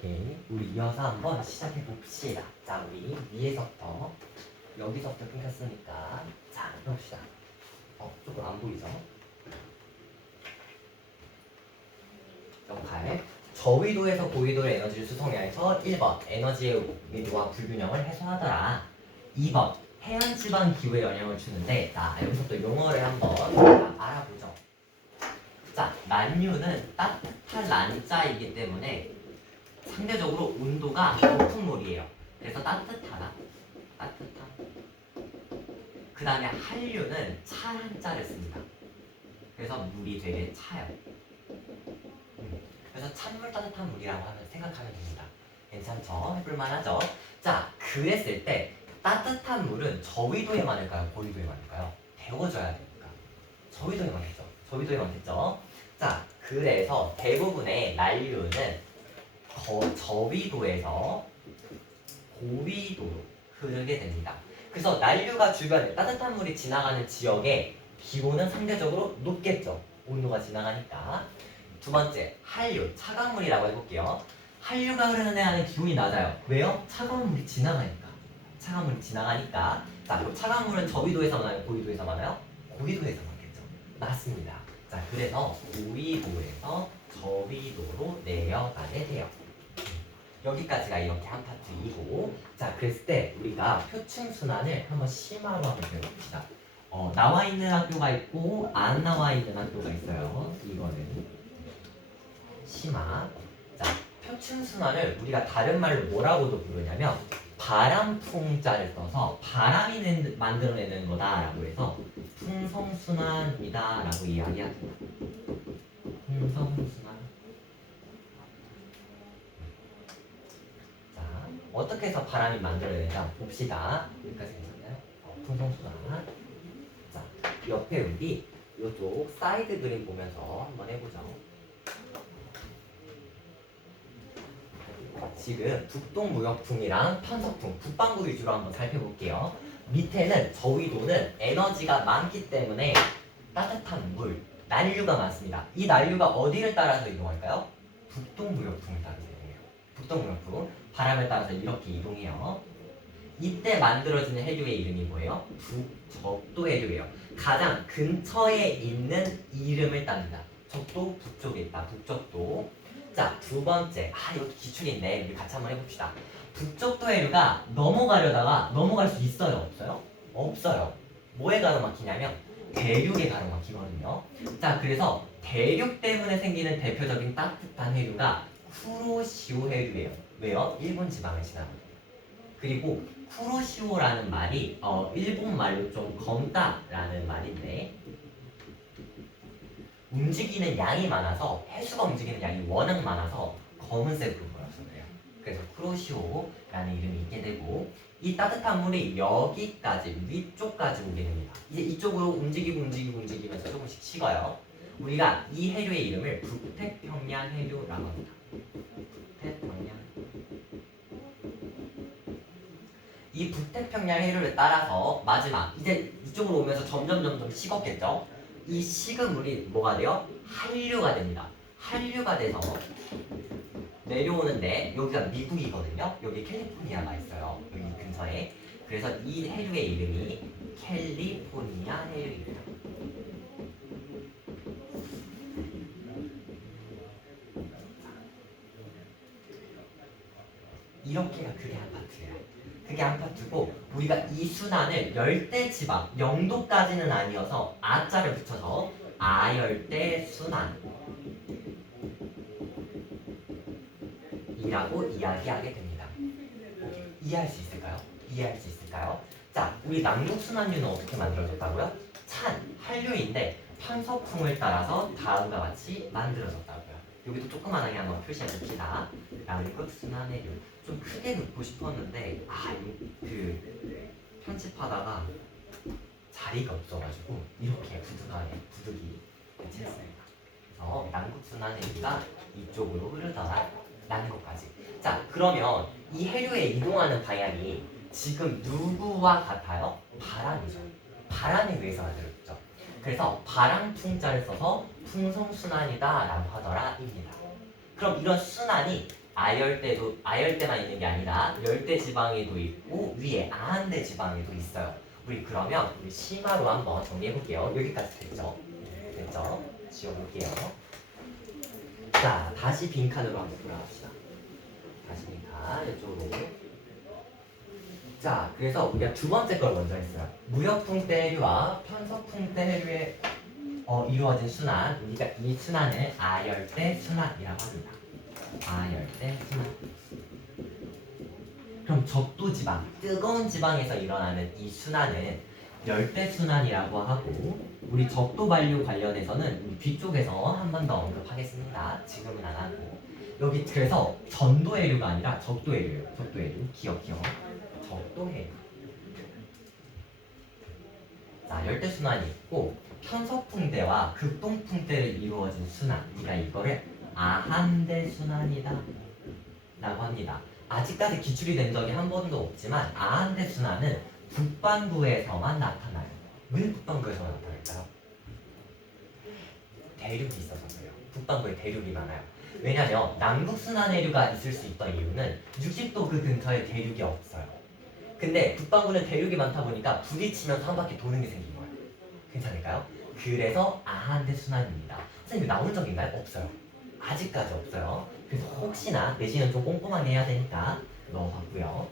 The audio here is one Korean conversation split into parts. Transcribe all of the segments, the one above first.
오케이. 우리 이어서 한번 시작해 봅시다. 자, 우리 위에서부터 여기서부터 끊겼으니까 자, 해봅시다. 조금 안 보이죠? 역할. 저위도에서 고위도의 에너지를 수송해서 1번 에너지의 밀도와 불균형을 해소하더라. 2번 해안 지방 기후에 영향을 주는데 자, 여기서부터 용어를 한번 알아보죠. 자, 난류는 따뜻한 난자이기 때문에 상대적으로 온도가 높은 물이에요. 그래서 따뜻하다. 따뜻한. 그 다음에 한류는 차한 자를 씁니다. 그래서 물이 되게 차요. 그래서 찬물 따뜻한 물이라고 하면 생각하면 됩니다. 괜찮죠? 해볼만 하죠? 자, 그랬을 때 따뜻한 물은 저위도에 많을까요? 고위도에 많을까요? 데워져야 되니까 저위도에 많겠죠? 저위도에 많겠죠? 자, 그래서 대부분의 난류는 저위도에서 고위도로 흐르게 됩니다. 그래서 난류가 주변에 따뜻한 물이 지나가는 지역의 기온은 상대적으로 높겠죠. 온도가 지나가니까. 두 번째, 한류, 차가운 물이라고 해볼게요. 한류가 흐르는 데는 기온이 낮아요. 왜요? 차가운 물이 지나가니까. 차가운 물이 지나가니까. 자, 그럼 차가운 물은 저위도에서 많아요? 고위도에서 많아요? 고위도에서 많겠죠. 맞습니다. 자, 그래서 고위도에서 저위도로 내려가게 돼요. 여기까지가 이렇게 한 파트이고, 자, 그랬을 때 우리가 표층 순환을 한번 심화로 한번 배워봅시다. 나와 있는 학교가 있고 안 나와 있는 학교가 있어요. 이거는 심화. 자, 표층 순환을 우리가 다른 말로 뭐라고도 부르냐면 바람풍자를 써서 바람이 만들어내는 거다라고 해서 풍성순환이다라고 이야기하죠. 풍성순환. 어떻게 해서 바람이 만들어내자 봅시다. 여기까지 괜찮나요? 풍성순환. 자, 옆에 우리 이쪽 사이드 그림 보면서 한번 해보죠. 지금 북동무역풍이랑 편서풍, 북반구 위주로 한번 살펴볼게요. 밑에는 저위도는 에너지가 많기 때문에 따뜻한 물, 난류가 많습니다. 이 난류가 어디를 따라서 이동할까요? 북동무역풍을 따라서 이동해요. 북동무역풍. 바람을 따라서 이렇게 이동해요. 이때 만들어지는 해류의 이름이 뭐예요? 북적도 해류예요. 가장 근처에 있는 이름을 땁니다. 적도 북쪽에 있다. 북적도. 자, 두 번째. 이것도 기출인데 우리 같이 한번 해봅시다. 북적도 해류가 넘어가려다가 넘어갈 수 있어요? 없어요? 없어요. 뭐에 가로막히냐면 대륙에 가로막히거든요. 자, 그래서 대륙 때문에 생기는 대표적인 따뜻한 해류가 쿠로시오 해류예요. 왜요? 일본 지방을 지나갑니다. 그리고 쿠로시오라는 말이 일본 말로 좀 검다라는 말인데 움직이는 양이 많아서 해수가 움직이는 양이 워낙 많아서 검은색으로 보여서 그래요. 그래서 쿠로시오라는 이름이 있게 되고 이 따뜻한 물이 여기까지 위쪽까지 오게 됩니다. 이제 이쪽으로 움직이면서 조금씩 식어요. 우리가 이 해류의 이름을 북태평양 해류라고 합니다. 북태평양. 이 북태평양 해류를 따라서 마지막 이제 이쪽으로 오면서 점점 식었겠죠. 이 식은 물이 뭐가 돼요? 한류가 됩니다. 한류가 돼서 내려오는데 여기가 미국이거든요. 여기 캘리포니아가 있어요. 여기 근처에. 그래서 이 해류의 이름이 캘리포니아 해류입니다. 이렇게가 그게 한 파트예요. 그게 한 파트고 우리가 이 순환을 열대지방, 영도까지는 아니어서 아자를 붙여서 아열대 순환 이라고 이야기하게 됩니다. 이해할 수 있을까요? 이해할 수 있을까요? 자, 우리 남극순환류는 어떻게 만들어졌다고요? 찬 한류인데 편서풍을 따라서 다음과 같이 만들어졌다고요. 여기도 조그만하게 한번 표시해봅시다. 남극순환해류. 좀 크게 넣고 싶었는데 그 편집하다가 자리가 없어가지고 이렇게 부득이 했습니다. 그래서 남극순환해류가 이쪽으로 흐르더라라는 것까지. 자, 그러면 이 해류에 이동하는 방향이 지금 누구와 같아요? 바람이죠. 바람에 의해서 만들어졌죠. 그래서 바람풍자를 써서 풍성순환이다라고 하더라입니다. 그럼 이런 순환이 아열대만 있는 게 아니라 열대 지방에도 있고 위에 아한대 지방에도 있어요. 우리 그러면 우리 심화로 한번 정리해 볼게요. 여기까지 됐죠? 됐죠? 지워볼게요. 자, 다시 빈칸으로 한번 돌아갑시다. 다시 빈칸 이쪽으로. 자, 그래서 우리가 두 번째 걸 먼저 했어요. 무역풍 대류와 편서풍 대류에 이루어진 순환, 우리가 이 순환을 아열대 순환이라고 합니다. 아열대 순환. 그럼 적도 지방, 뜨거운 지방에서 일어나는 이 순환은 열대 순환이라고 하고, 우리 적도 반류 관련해서는 우리 뒤쪽에서 한 번 더 언급하겠습니다. 지금은 안 하고. 여기 그래서 전도해류가 아니라 적도해류예요. 적도해류. 기억. 적도해류. 자, 열대 순환이 있고 편서풍대와 극동풍대를 이루어진 순환. 우리가 이거를 아한대 순환이다 라고 합니다. 아직까지 기출이 된 적이 한 번도 없지만 아한대 순환은 북반구에서만 나타나요. 왜 북반구에서만 나타날까요? 대륙이 있어서 그래요. 북반구에 대륙이 많아요. 왜냐면 남북순환해류가 있을 수 있던 이유는 60도 그 근처에 대륙이 없어요. 근데 북반구는 대륙이 많다 보니까 부딪히면서 한 바퀴 도는 게 생긴 거예요. 괜찮을까요? 그래서 아한대 순환입니다. 선생님 나온 적인가요? 없어요. 아직까지 없어요. 그래서 혹시나 내신은 좀 꼼꼼하게 해야 되니까 넣어봤고요.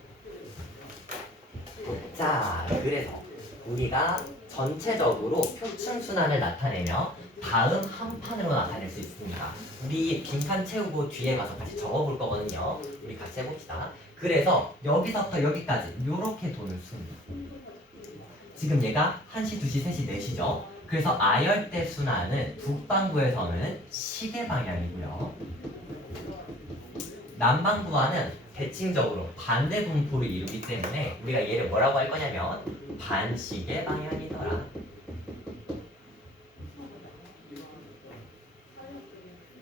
자, 그래서 우리가 전체적으로 표층 순환을 나타내며 다음 한 판으로 나타낼 수 있습니다. 우리 빈칸 채우고 뒤에 가서 다시 적어볼 거거든요. 우리 같이 해봅시다. 그래서 여기서부터 여기까지 이렇게 도는 순. 지금 얘가 1시, 2시, 3시, 4시죠. 그래서 아열대 순환은 북반구에서는 시계 방향이고요. 남반구와는 대칭적으로 반대 분포를 이루기 때문에 우리가 얘를 뭐라고 할 거냐면 반시계 방향이더라.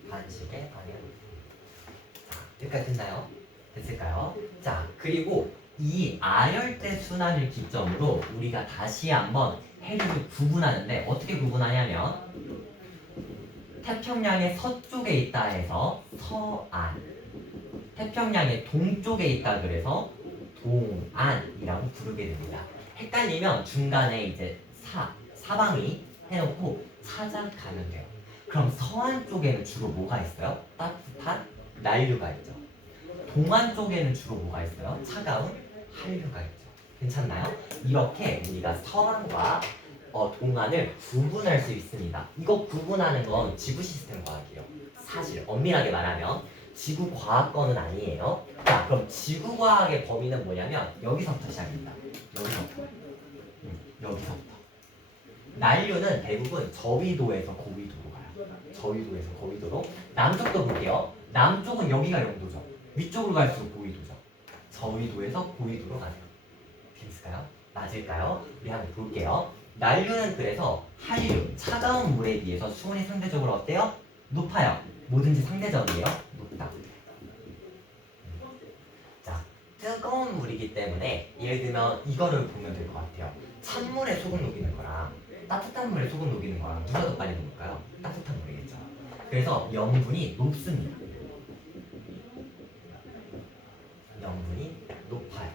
반시계 방향. 자, 여기까지 됐나요? 됐을까요? 자, 그리고 이 아열대 순환을 기점으로 우리가 다시 한번 해류를 구분하는데 어떻게 구분하냐면 태평양의 서쪽에 있다 해서 서안, 태평양의 동쪽에 있다 그래서 동안이라고 부르게 됩니다. 헷갈리면 중간에 이제 사방이 해놓고 찾아가면 돼요. 그럼 서안 쪽에는 주로 뭐가 있어요? 따뜻한 난류가 있죠. 동안 쪽에는 주로 뭐가 있어요? 차가운 한류가 있죠. 괜찮나요? 이렇게 우리가 서안과 동안을 구분할 수 있습니다. 이거 구분하는 건 지구 시스템 과학이에요. 사실 엄밀하게 말하면 지구 과학권은 아니에요. 자, 그럼 지구 과학의 범위는 뭐냐면 여기서부터 시작입니다. 여기서부터. 난류는 대부분 저위도에서 고위도로 가요. 저위도에서 고위도로. 남쪽도 볼게요. 남쪽은 여기가 영도죠. 위쪽으로 갈수록 고위도죠. 저위도에서 고위도로 가세요. 비슷할까요? 맞을까요? 우리 한번 볼게요. 난류는 그래서 한류, 차가운 물에 비해서 수온이 상대적으로 어때요? 높아요. 뭐든지 상대적이에요. 높다. 자, 뜨거운 물이기 때문에 예를 들면 이거를 보면 될 것 같아요. 찬물에 소금 녹이는 거랑 따뜻한 물에 소금 녹이는 거랑 누가 더 빨리 녹을까요? 따뜻한 물이겠죠. 그래서 염분이 높습니다. 염분이 높아요.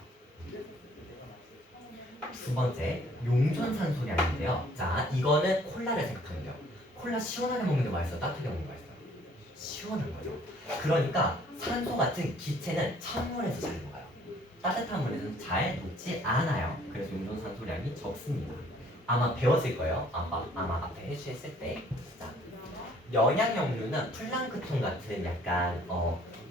두 번째, 용존산소량인데요. 자, 이거는 콜라를 생각하면 돼요. 콜라 시원하게 먹는 게 맛있어요? 따뜻하게 먹는 게 맛있어요? 시원한 거죠. 그러니까 산소 같은 기체는 찬물에서 잘 녹아요. 따뜻한 물에서는 잘 녹지 않아요. 그래서 용존산소량이 적습니다. 아마 배웠을 거예요. 아마 앞에 해수했을 때. 자, 영양역류는 플랑크톤 같은 약간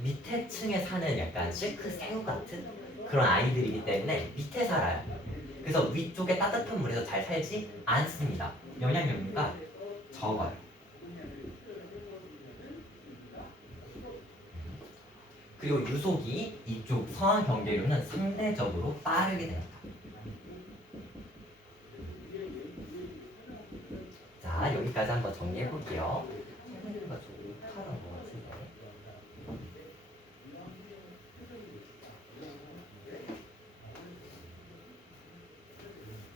밑에 층에 사는 약간 실크 새우 같은 그런 아이들이기 때문에 밑에 살아요. 그래서 위쪽에 따뜻한 물에서 잘 살지 않습니다. 영양역류가 적어요. 그리고 유속이 이쪽 서한 경계류는 상대적으로 빠르게 됩니다. 자, 여기까지 한번 정리해 볼게요. 선생님과 좀 못하는 것 같은데.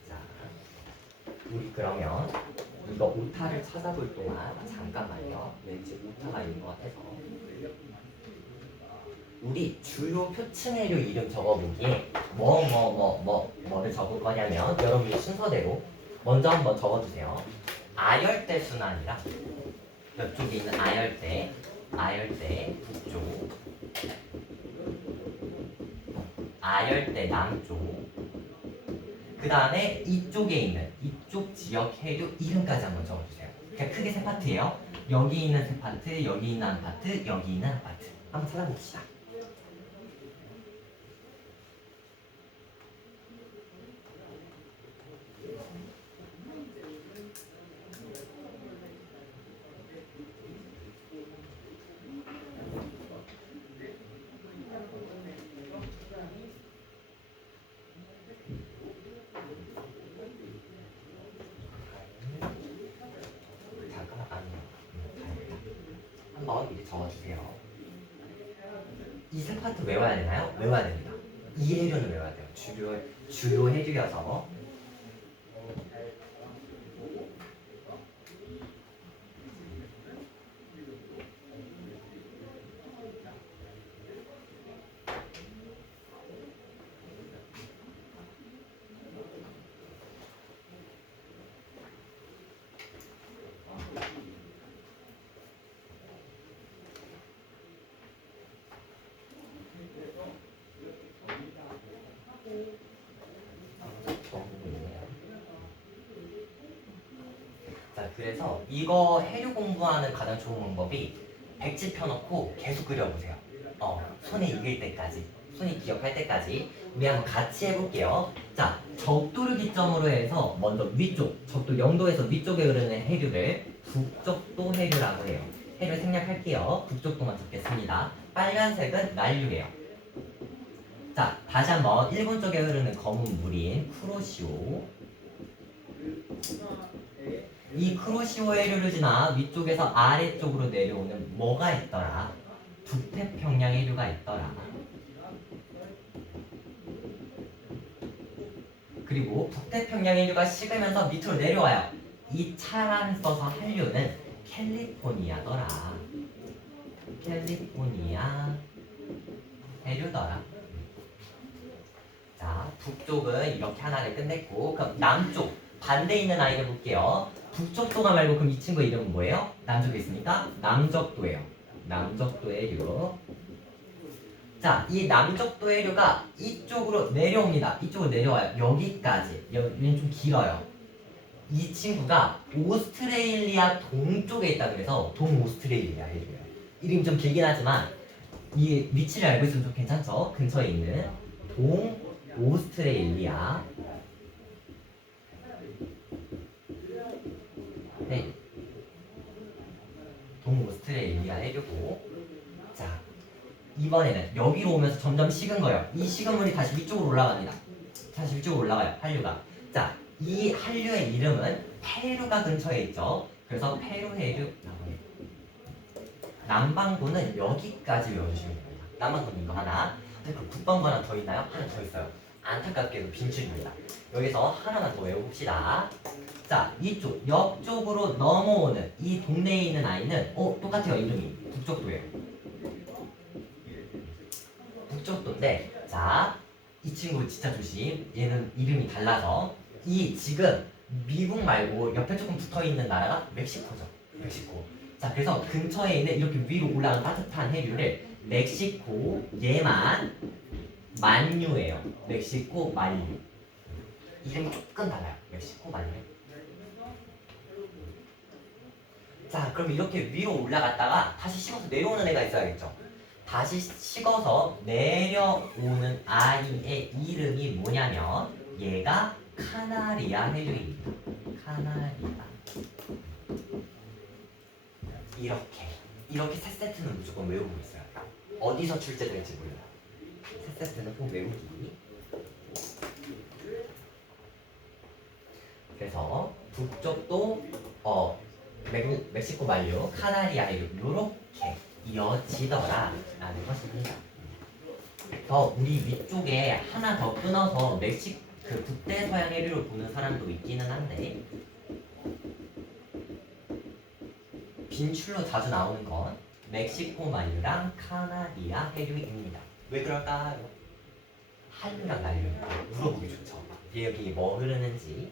자, 우리 그러면 이거 오타를 찾아볼 동안 잠깐만요. 왠지 오타가 있는 것 같아서. 우리 주요 표층 해류 이름 적어보기에 뭐를 적을 거냐면 여러분이 순서대로 먼저 한번 적어주세요. 아열대 순환이랑 이쪽에 있는 아열대 북쪽, 아열대 남쪽, 그 다음에 이쪽에 있는 이쪽 지역 해류 이름까지 한번 적어주세요. 그냥 크게 세 파트예요. 여기 있는 세 파트, 여기 있는 한 파트, 여기 있는 한 파트. 한번 찾아봅시다. 한번 미리 적어주세요. 이 세 파트 외워야 되나요? 외워야 됩니다. 이 해류는 외워야 돼요. 주요 해류여서. 자, 그래서 이거 해류 공부하는 가장 좋은 방법이 백지 펴놓고 계속 그려보세요. 손에 익을 때까지, 손이 기억할 때까지 우리 한번 같이 해볼게요. 자, 적도를 기점으로 해서 먼저 위쪽, 적도 0도에서 위쪽에 흐르는 해류를 북적도 해류라고 해요. 해류 생략할게요. 북적도만 적겠습니다. 빨간색은 난류예요. 자, 다시 한번 일본 쪽에 흐르는 검은 물인 쿠로시오. 이 쿠로시오 해류를 지나 위쪽에서 아래쪽으로 내려오는 뭐가 있더라? 북태평양 해류가 있더라. 그리고 북태평양 해류가 식으면서 밑으로 내려와요. 이 차란 써서 한류는 캘리포니아더라. 캘리포니아 해류더라. 자, 북쪽은 이렇게 하나를 끝냈고, 그럼 남쪽 반대 있는 아이를 볼게요. 북적도가 말고 그럼 이 친구 이름은 뭐예요? 남쪽에 있으니까 남적도예요. 남적도 해류. 자, 이 남적도 해류가 이쪽으로 내려옵니다. 이쪽으로 내려와요. 여기까지. 여기는 좀 길어요. 이 친구가 오스트레일리아 동쪽에 있다 그래서 동오스트레일리아 해류예요. 이름이 좀 길긴 하지만 이 위치를 알고 있으면 좀 괜찮죠? 근처에 있는 동오스트레일리아. 네. 동오스트레일리아 해류고. 자, 이번에는 여기로 오면서 점점 식은 거예요. 이 식은 물이 다시 위쪽으로 올라갑니다. 다시 위쪽으로 올라가요. 한류가. 자, 이 한류의 이름은 페루가 근처에 있죠. 그래서 페루 해류. 남반구는 여기까지 외워주시면 됩니다. 남반구는 이거 하나. 그 국방부 하나 더 있나요? 하나 더 있어요. 안타깝게도 빈줄입니다. 여기서 하나만 더 외워봅시다. 자, 이쪽 옆쪽으로 넘어오는 이 동네에 있는 아이는 똑같아요. 이름이 북적도예요. 북적도인데, 자, 이 친구 진짜 조심. 얘는 이름이 달라서 이 지금 미국 말고 옆에 조금 붙어있는 나라가 멕시코죠. 멕시코. 자, 그래서 근처에 있는 이렇게 위로 올라가는 따뜻한 해류를 멕시코, 얘만 만유예요. 멕시코 만유. 이름이 조금 달라요. 멕시코 만유. 자, 그럼 이렇게 위로 올라갔다가 다시 식어서 내려오는 애가 있어야겠죠. 다시 식어서 내려오는 아이의 이름이 뭐냐면 얘가 카나리아 해류입니다. 카나리아. 이렇게 세 세트는 무조건 외우고 있어요. 어디서 출제될지 몰라요. 세 세트는 꼭 외우기. 그래서 북쪽도 멕시코 만류, 카나리아 해류 요렇게 이어지더라라는 것입니다. 더 우리 위쪽에 하나 더 끊어서 그 북대서양 해류를 보는 사람도 있기는 한데 빈출로 자주 나오는 건 멕시코 만류랑 카나리아 해류입니다. 왜 그럴까요? 한류랑 난류 물어보기 좋죠. 여기 뭐 흐르는지.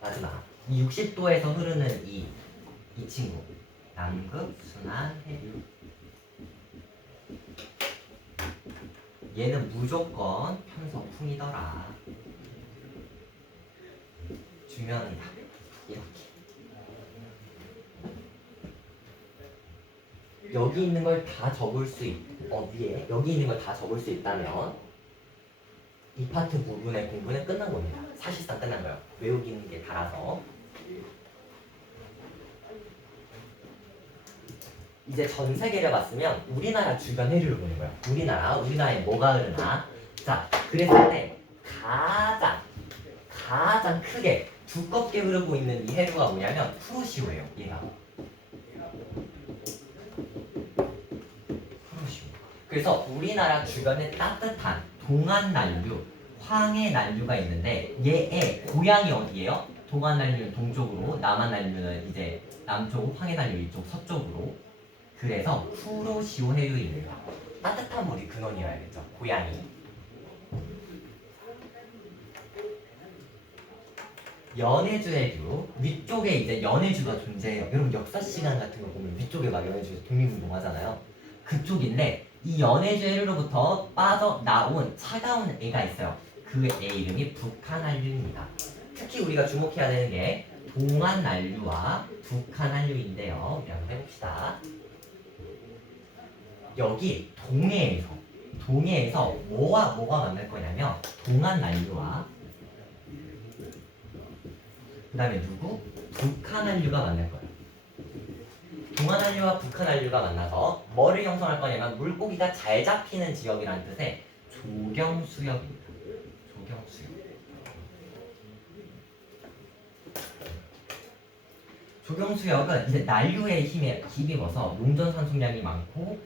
마지막 이 60도에서 흐르는 이 친구 남극 순환 해류. 얘는 무조건 편서풍이더라. 중요합니다. 이렇게 여기 있는 걸 다 적을 수 위에 여기 있는 걸 다 적을 수 있다면 이 파트 부분의 공부는 끝난 겁니다. 사실상 끝난 거예요. 외우기는 게 달아서. 이제 전 세계를 봤으면 우리나라 주변 해류를 보는 거예요. 우리나라에 뭐가 흐르나. 자, 그랬을 때 가장 크게 두껍게 흐르고 있는 이 해류가 뭐냐면 푸르시오예요. 얘가 푸르시오. 그래서 우리나라 주변에 따뜻한 동안 난류, 황해 난류가 있는데 얘의 고향이 어디예요? 동안 난류는 동쪽으로, 남한 난류는 이제 남쪽, 황해 난류 이쪽 서쪽으로. 그래서 쿠로시오 해류입니다. 따뜻한 물이 근원이어야겠죠. 고양이. 연해주 해류 위쪽에 이제 연해주가 존재해요. 여러분 역사 시간 같은 거 보면 위쪽에 막 연해주 독립운동 하잖아요. 그쪽인데 이 연해주 해류로부터 빠져나온 차가운 애가 있어요. 그 애 이름이 북한한류입니다. 특히 우리가 주목해야 되는 게 동한난류와 북한한류인데요. 우리 한번 해봅시다. 여기 동해에서 뭐와 뭐가 만날 거냐면 동한난류와 그 다음에 누구? 북한한류가 만날 거예요. 동한한류와 북한한류가 만나서 뭐를 형성할 거냐면 물고기가 잘 잡히는 지역이라는 뜻의 조경수역입니다. 조경수역은 이제 난류의 힘에 힘입어서 용존 산소량이 많고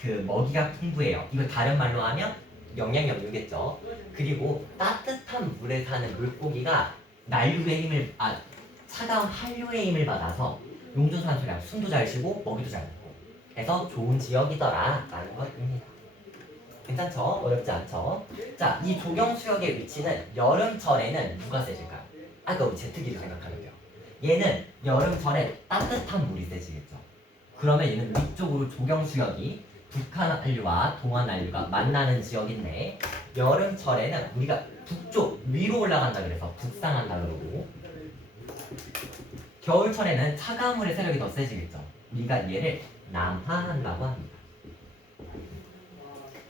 그 먹이가 풍부해요. 이걸 다른 말로 하면 영양염류겠죠. 그리고 따뜻한 물에 사는 물고기가 차가운 한류의 힘을 받아서 용존 산소량 숨도 잘 쉬고 먹이도 잘 먹고 해서 좋은 지역이더라 라는 것입니다. 괜찮죠? 어렵지 않죠? 자, 이 조경수역의 위치는 여름철에는 누가 세질까요? 아까 우리 제트기를 생각하면 돼요. 얘는 여름철에 따뜻한 물이 세지겠죠. 그러면 얘는 위쪽으로 조경수역이 북한한류와 동한한류가 만나는 지역인데 여름철에는 우리가 북쪽 위로 올라간다 그래서 북상한다 그러고 겨울철에는 차가운 물의 세력이 더 세지겠죠. 우리가 얘를 남하한다고 합니다.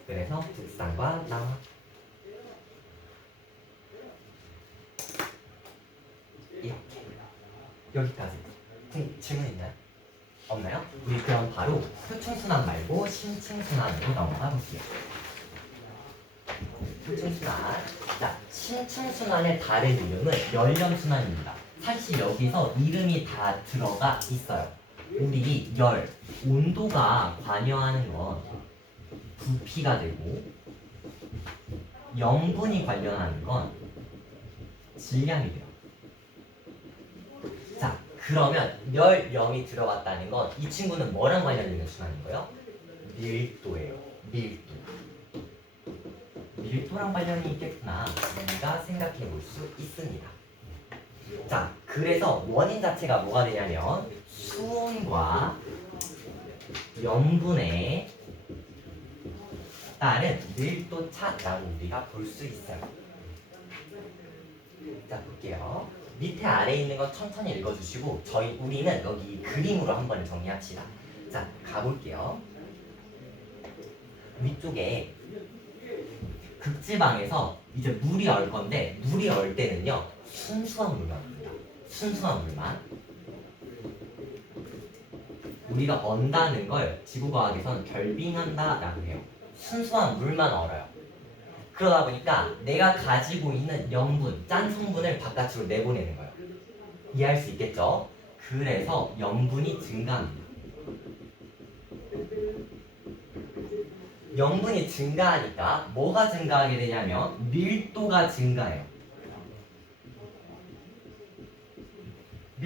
그래서 북상과 남하. 이렇게 여기까지. 질문 있나요? 없나요? 우리 그럼 바로 표층순환 말고 심층순환으로 넘어가 볼게요. 표층순환. 자, 심층순환의 다른 이름은 열렴순환입니다. 사실 여기서 이름이 다 들어가 있어요. 우리 온도가 관여하는 건 부피가 되고 염분이 관련하는 건 질량이 돼요. 자, 그러면 열염이 들어갔다는 건 이 친구는 뭐랑 관련된 순환인 거예요? 밀도예요. 밀도랑 관련이 있겠구나. 우리가 생각해 볼 수 있습니다. 자, 그래서 원인 자체가 뭐가 되냐면 수온과 염분에 따른 밀도 차라고 우리가 볼 수 있어요. 자, 볼게요. 밑에 아래에 있는 거 천천히 읽어주시고 우리는 여기 그림으로 한번 정리합시다. 자, 가볼게요. 위쪽에 극지방에서 이제 물이 얼 건데 물이 얼 때는요 순수한 물만 옵니다. 순수한 물만. 우리가 언다는 걸 지구과학에서는 결빙한다라고 해요. 순수한 물만 얼어요. 그러다 보니까 내가 가지고 있는 염분, 짠 성분을 바깥으로 내보내는 거예요. 이해할 수 있겠죠? 그래서 염분이 증가합니다. 염분이 증가하니까 뭐가 증가하게 되냐면 밀도가 증가해요.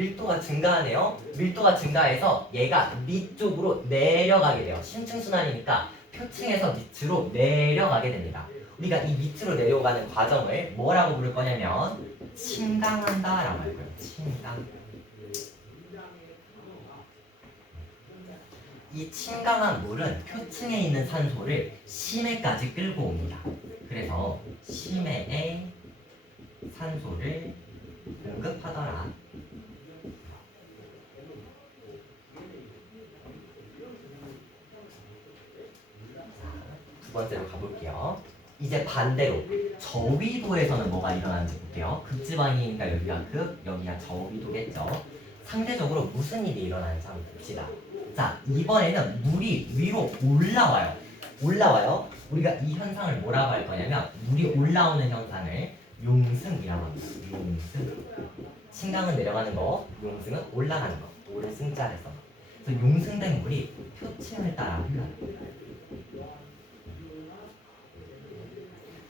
밀도가 증가하네요. 밀도가 증가해서 얘가 밑쪽으로 내려가게 돼요. 심층순환이니까 표층에서 밑으로 내려가게 됩니다. 우리가 이 밑으로 내려가는 과정을 뭐라고 부를 거냐면 침강한다 라고 할 거예요. 침강. 이 침강한 물은 표층에 있는 산소를 심해까지 끌고 옵니다. 그래서 심해에 산소를 공급하더라. 두 번째로 가볼게요. 이제 반대로 저위도에서는 뭐가 일어나는지 볼게요. 극지방이니까 여기가 극, 여기가 저위도겠죠. 상대적으로 무슨 일이 일어나는지 한번 봅시다. 자, 이번에는 물이 위로 올라와요. 올라와요. 우리가 이 현상을 뭐라고 할 거냐면 물이 올라오는 현상을 용승이라고 합니다. 용승. 침강은 내려가는 거, 용승은 올라가는 거. 올승자에서. 그래서 용승된 물이 표층을 따라 흘러요.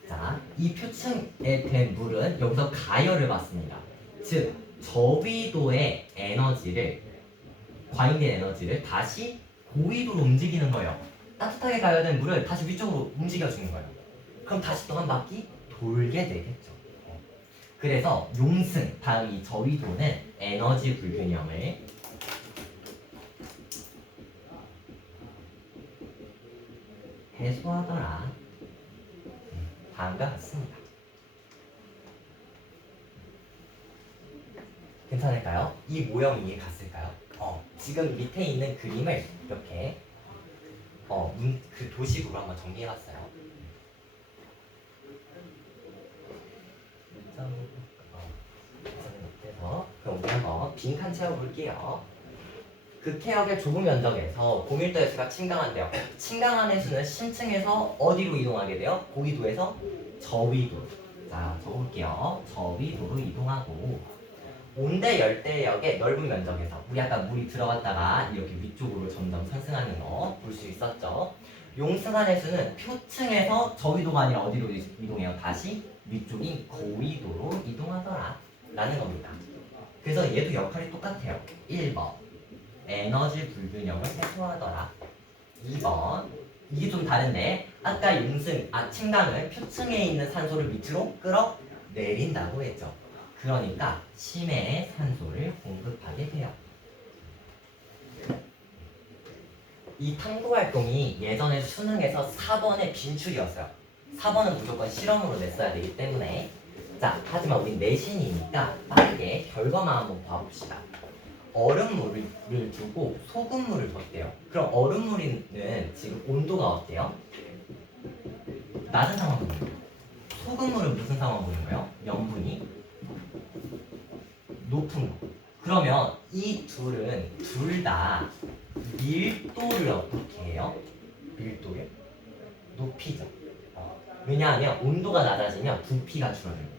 자, 이 표층에 된 물은 여기서 가열을 받습니다. 즉, 저위도의 에너지를, 과잉된 에너지를 다시 고위도로 움직이는 거예요. 따뜻하게 가열된 물을 다시 위쪽으로 움직여주는 거예요. 그럼 다시 또 한 바퀴 돌게 되겠죠. 그래서 용승, 다음 이 저위도는 에너지 불균형을 해소하더라. 다음과 같습니다. 괜찮을까요? 이 모형 이해 갔을까요? 지금 밑에 있는 그림을 이렇게 그 도식으로 한번 정리해봤어요. 그럼 우리 한번 빈칸 채워볼게요. 극해역의 좁은 면적에서 고밀도 해수가 침강한대요. 침강한 해수는 심층에서 어디로 이동하게 돼요? 고위도에서 저위도. 자, 적어볼게요. 저위도로 이동하고 온대 열대역의 넓은 면적에서 우리 아까 물이 들어갔다가 이렇게 위쪽으로 점점 상승하는 거 볼 수 있었죠. 용승한 해수는 표층에서 저위도가 아니라 어디로 이동해요? 다시 위쪽인 고위도로 이동하더라 라는 겁니다. 그래서 얘도 역할이 똑같아요. 1번 에너지 불균형을 해소하더라. 2번 이게 좀 다른데 아까 침강은 표층에 있는 산소를 밑으로 끌어내린다고 했죠. 그러니까 심해에 산소를 공급하게 돼요. 이 탐구활동이 예전에 수능에서 4번의 빈출이었어요. 4번은 무조건 실험으로 냈어야 되기 때문에. 자, 하지만 우린 내신이니까 빠르게 결과만 한번 봐봅시다. 얼음물을 두고 소금물을 줬대요. 그럼 얼음물은 지금 온도가 어때요? 낮은 상황 보는 거예요. 소금물은 무슨 상황 보는 거예요? 염분이 높은 거. 그러면 이 둘은 둘 다 밀도를 어떻게 해요? 밀도를 높이죠. 왜냐하면 온도가 낮아지면 부피가 줄어들고.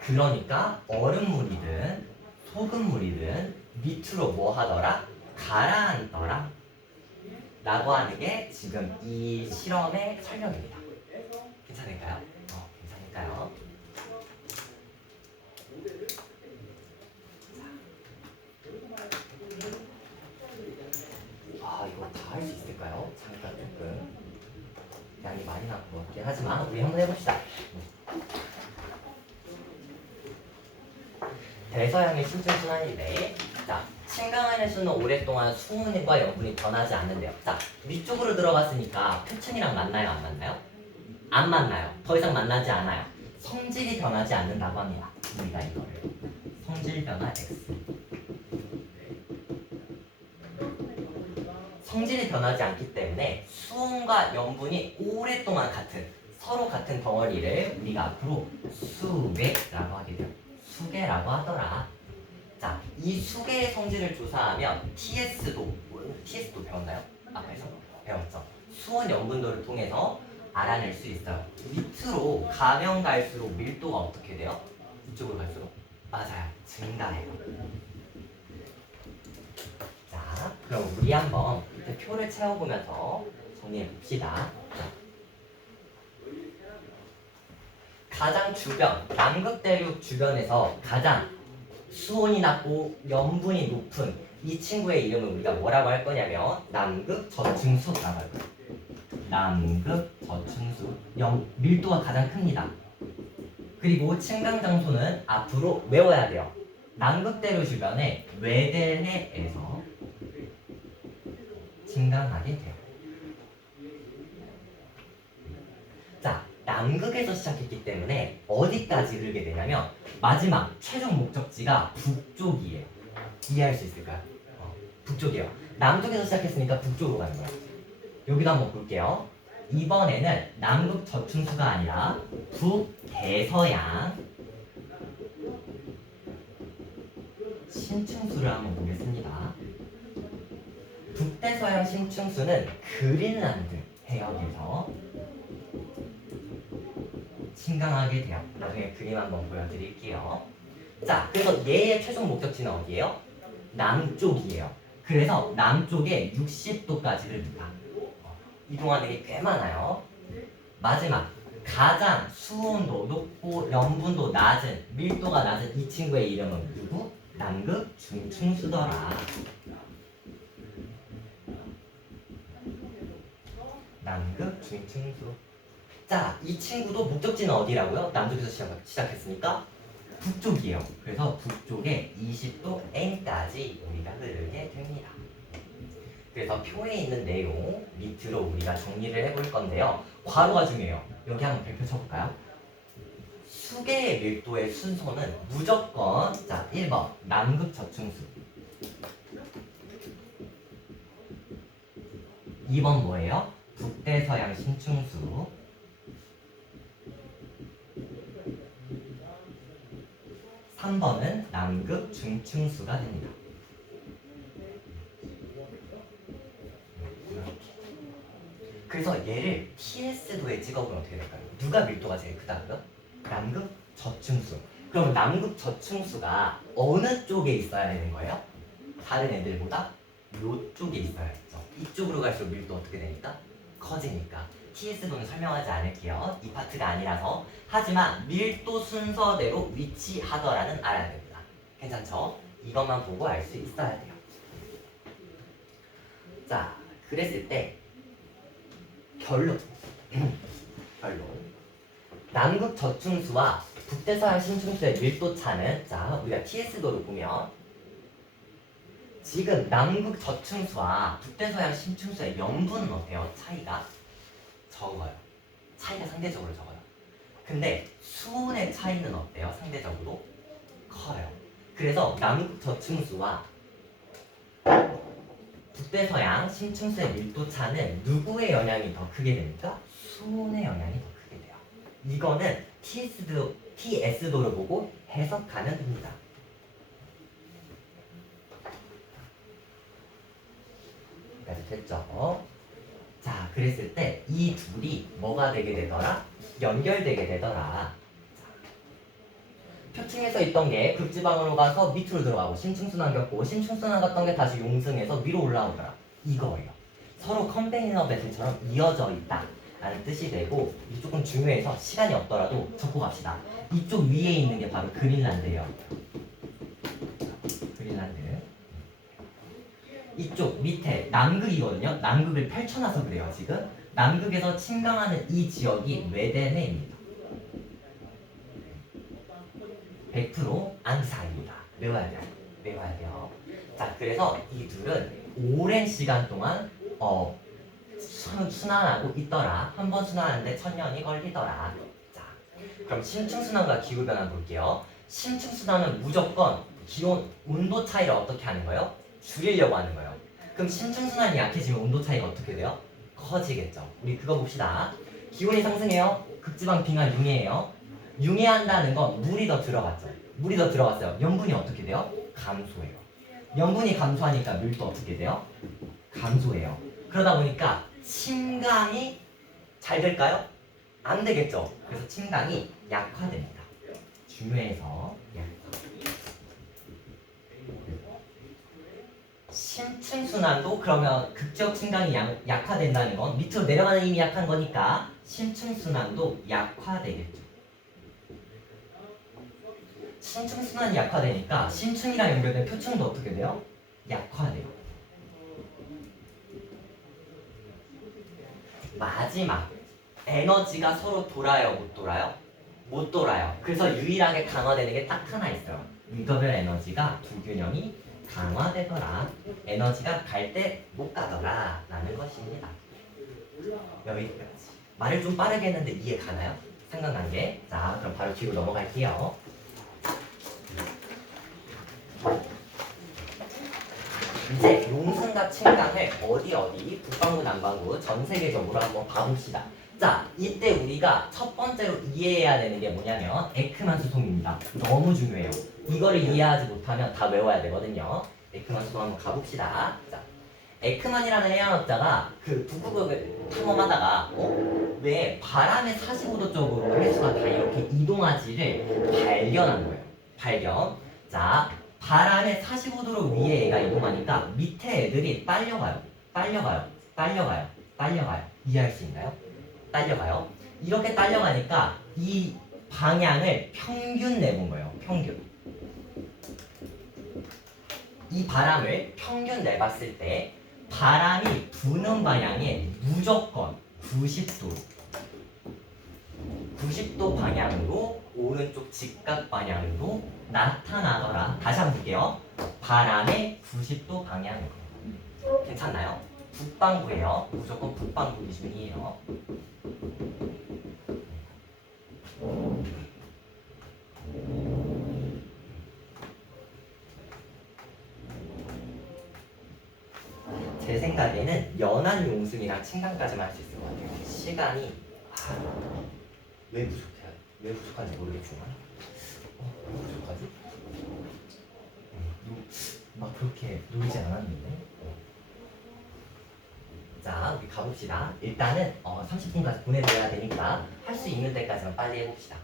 그러니까 얼음물이든 소금물이든 밑으로 뭐 하더라? 가라앉더라 라고 하는 게 지금 이 실험의 설명입니다. 괜찮을까요? 괜찮을까요? 이거 다 할 수 있을까요? 잠깐 조금 양이 많이 나올 것 같긴 하지만 우리 한번 해봅시다. 대서양의 심층순환인데, 자, 침강한 해수는 오랫동안 수은과 염분이 변하지 않는데요. 자, 위쪽으로 들어갔으니까 표층이랑 만나요, 안 만나요? 안 만나요. 더 이상 만나지 않아요. 성질이 변하지 않는다고 합니다. 우리가 이거를 성질 변화 X. 성질이 변하지 않기 때문에 수은과 염분이 오랫동안 서로 같은 덩어리를 우리가 앞으로 수괴라고 하게 돼요. 수괴라고 하더라. 자, 이 수괴의 성질을 조사하면 TS도 배웠나요? 앞에서 배웠죠. 수은 염분도를 통해서 알아낼 수 있어요. 밑으로 가면 갈수록 밀도가 어떻게 돼요? 이쪽으로 갈수록 맞아요. 증가해요. 자, 그럼 우리 한번 표를 채워보면서 정리해 봅시다. 가장 주변, 남극대륙 주변에서 가장 수온이 낮고 염분이 높은 이 친구의 이름을 우리가 뭐라고 할 거냐면 남극저층수라고 할 거예요. 남극저층수. 밀도가 가장 큽니다. 그리고 침강 장소는 앞으로 외워야 돼요. 남극대륙 주변에 외대해에서 침강하게 돼요. 자, 남극에서 시작했기 때문에 어디까지 흐르게 되냐면 마지막 최종 목적지가 북쪽이에요. 이해할 수 있을까요? 북쪽이에요. 남쪽에서 시작했으니까 북쪽으로 가는 거예요. 여기도 한번 볼게요. 이번에는 남극 저층수가 아니라 북대서양 신층수를 한번 보겠습니다. 북대서양 신층수는 그린란드 해역에서 침강하게 돼요. 나중에 그림 한번 보여드릴게요. 자, 그래서 얘의 최종 목적지는 어디예요? 남쪽이에요. 그래서 남쪽에 60도까지 흐릅니다. 이동하는 게 꽤 많아요. 마지막, 가장 수온도 높고 염분도 낮은, 밀도가 낮은 이 친구의 이름은 누구? 남극 중층수더라. 남극 중층수. 자, 이 친구도 목적지는 어디라고요? 남쪽에서 시작했으니까 북쪽이에요. 그래서 북쪽에 20도 N까지 우리가 흐르게 됩니다. 그래서 표에 있는 내용 밑으로 우리가 정리를 해볼 건데요. 괄호가 중요해요. 여기 한번 별표 쳐볼까요? 수계의 밀도의 순서는 무조건 자 1번 남극 저층수, 2번 뭐예요? 북대서양 신층수, 3번은 남극 중층수가 됩니다. 그래서 얘를 TS도에 찍어보면 어떻게 될까요? 누가 밀도가 제일 크다고요? 남극 저층수. 그럼 남극 저층수가 어느 쪽에 있어야 되는 거예요? 다른 애들보다 이쪽에 있어야겠죠. 이쪽으로 갈수록 밀도 어떻게 되니까? 커지니까. TS도는 설명하지 않을게요. 이 파트가 아니라서. 하지만 밀도 순서대로 위치하더라는 알아야 됩니다. 괜찮죠? 이것만 보고 알 수 있어야 돼요. 자, 그랬을 때 결론. 남극 저층수와 북대서양 신층수의 밀도 차는 자 우리가 TS도를 보면 지금 남극 저층수와 북대서양 신층수의 염분은 어때요? 차이가 적어요. 차이가 상대적으로 적어요. 근데 수온의 차이는 어때요? 상대적으로 커요. 그래서 남극 저층수와 북대서양 신층수의 밀도 차는 누구의 영향이 더 크게 됩니까? 수온의 영향이 더 크게 돼요. 이거는 TS도를 보고 해석하면 됩니다. 여기까지 됐죠? 자, 그랬을 때 이 둘이 뭐가 되게 되더라? 연결되게 되더라. 표층에서 있던 게 극지방으로 가서 밑으로 들어가고 신층순환 겪고 신층순환 갔던 게 다시 용승해서 위로 올라오더라. 이거예요. 서로 컨베이너 벨트처럼 이어져 있다 라는 뜻이 되고 이게 조금 중요해서 시간이 없더라도 적고 갑시다. 이쪽 위에 있는 게 바로 그린란드예요. 그린란드. 이쪽 밑에 남극이거든요. 남극을 펼쳐놔서 그래요. 지금 남극에서 침강하는 이 지역이 외대해입니다. 100% 안사입니다. 외워야 돼요. 외워야 돼요. 자, 그래서 이 둘은 오랜 시간 동안 순환하고 있더라. 한 번 순환하는데 1000년이 걸리더라. 자, 그럼 심층순환과 기후변화 볼게요. 심층순환은 무조건 기온, 온도 차이를 어떻게 하는 거예요? 줄이려고 하는 거예요. 그럼 심층순환이 약해지면 온도 차이가 어떻게 돼요? 커지겠죠. 우리 그거 봅시다. 기온이 상승해요. 극지방 빙하 융해해요. 융해한다는 건 물이 더 들어갔죠. 물이 더 들어갔어요. 염분이 어떻게 돼요? 감소해요. 염분이 감소하니까 물도 어떻게 돼요? 감소해요. 그러다 보니까 침강이 잘 될까요? 안 되겠죠. 그래서 침강이 약화됩니다. 중요해서 심층순환도 그러면 극지역 침강이 약화된다는 건 밑으로 내려가는 힘이 약한 거니까 심층순환도 약화되겠죠. 신충순환이 약화되니까 신충이랑 연결된 표충도 어떻게 돼요? 약화돼요. 마지막 에너지가 서로 돌아요, 못 돌아요? 못 돌아요. 그래서 유일하게 강화되는 게 딱 하나 있어요. 미더별 에너지가 두 균형이 강화되더라. 에너지가 갈 때 못 가더라 라는 것입니다. 여기까지. 말을 좀 빠르게 했는데 이해 가나요? 생각난 게. 자, 그럼 바로 뒤로 넘어갈게요. 이제 용승과 침강을 어디 북방구 남방구 전 세계적으로 한번 봐봅시다. 자, 이때 우리가 첫 번째로 이해해야 되는 게 뭐냐면 에크만 수송입니다. 너무 중요해요. 이거를 이해하지 못하면 다 외워야 되거든요. 에크만 수송 한번 가봅시다. 자, 에크만이라는 해양학자가 그 북극을 탐험하다가 왜 바람의 45도 쪽으로 해수가 다 이렇게 이동하지를 발견한 거예요. 발견. 자, 바람의 45도로 위에 애가 이동하니까 밑에 애들이 딸려가요. 이해할 수 있나요? 딸려가요. 이렇게 딸려가니까 이 방향을 평균 내본 거예요. 평균. 이 바람을 평균 내봤을 때 바람이 부는 방향에 무조건 90도 방향으로 오른쪽 직각 방향으로 나타나더라. 다시 한번 볼게요. 바람의 90도 방향으로. 괜찮나요? 북방구예요. 무조건 북방구 기준이에요. 제 생각에는 연안 용승이랑 침강까지만 할 수 있을 것 같아요. 시간이 왜 부족한지 모르겠지만 왜 부족하지? 막 그렇게 놀지 않았는데. 자, 우리 가봅시다. 일단은 30분까지 보내드려야 되니까 할 수 있는 데까지만 빨리 해봅시다.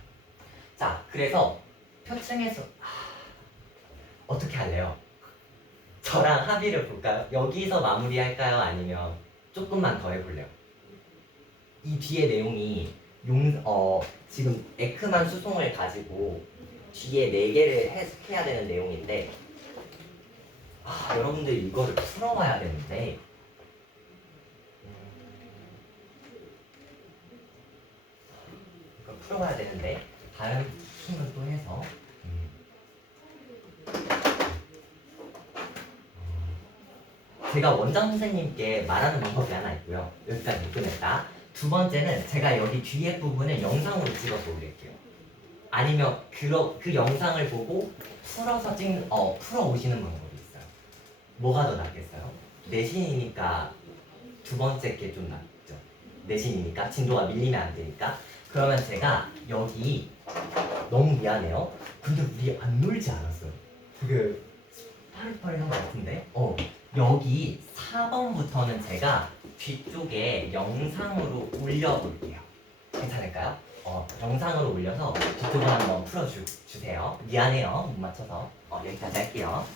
자, 그래서 표층에서 어떻게 할래요? 저랑 합의를 볼까요? 여기서 마무리할까요? 아니면 조금만 더 해볼래요? 이 뒤에 내용이 지금 에크만 수송을 가지고 뒤에 4개를 해석해야 되는 내용인데 여러분들 이거를 풀어와야 되는데 이걸 풀어와야 되는데 다른 힘을 또 해서 제가 원장 선생님께 말하는 방법이 하나 있고요. 여기까지 끝냈다. 두 번째는 제가 여기 뒤에 부분을 영상으로 찍어서 올릴게요. 아니면 그 영상을 보고 풀어 오시는 방법이 있어요. 뭐가 더 낫겠어요? 내신이니까 두 번째 게 좀 낫죠. 내신이니까 진도가 밀리면 안 되니까. 그러면 제가 여기 너무 미안해요. 근데 우리 안 놀지 않았어요. 되게 파릇파릇한 것 같은데? 여기 4번부터는 제가 뒤쪽에 영상으로 올려볼게요. 괜찮을까요? 영상으로 올려서 뒤쪽을 한번 풀어주세요. 미안해요. 못 맞춰서. 여기까지 할게요.